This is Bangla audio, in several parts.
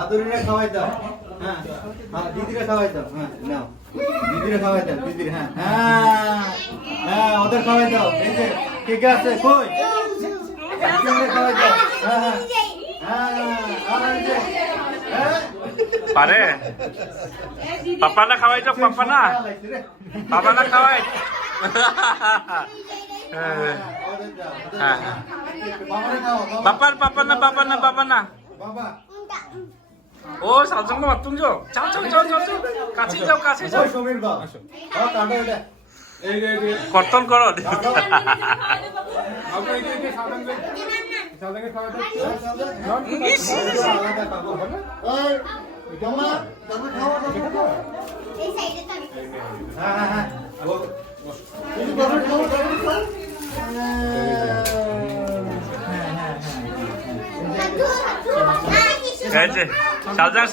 আদুরিরা খাওয়াই দাও। হ্যাঁ হ্যাঁ দিদিরা খাওয়াই দাও। হ্যাঁ নাও দিদিরা খাওয়াই দাও। দিদির হ্যাঁ হ্যাঁ হ্যাঁ ওদের খাওয়াই দাও। এই যে ঠিক আছে কই খাওয়াই দাও। হ্যাঁ হ্যাঁ হ্যাঁ পারে পাপা না খাওয়াই দাও। পাপা না খাওয়াই। বাবা না ও সালসঙ্গ মাতুন যাও কাছে যাও সমীর বাবা কর্তন করো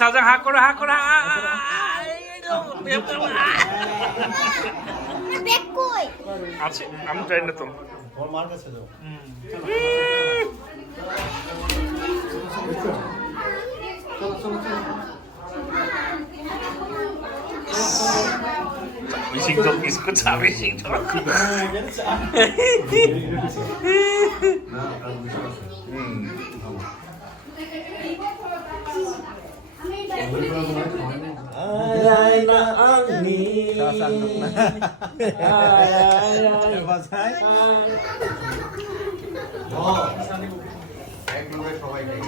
সালজাং হা করো আছে আমি ট্রেন না তো Bising dong ikut sama bising dong. Ay na angin. Ay. Oh. Ek number সবাই নেই।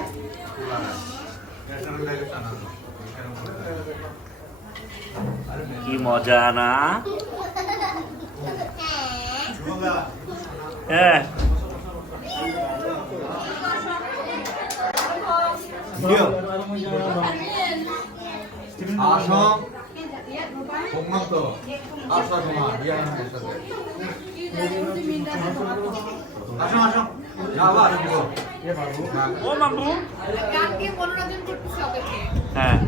কি মজা না হ্যাঁ আসাম সোমনাথ আশা কুমার বিয়ানের সাথে আসুন যাবা ও মাম্বু গান দিয়ে মনোরঞ্জন করতেছে ওদেরকে। হ্যাঁ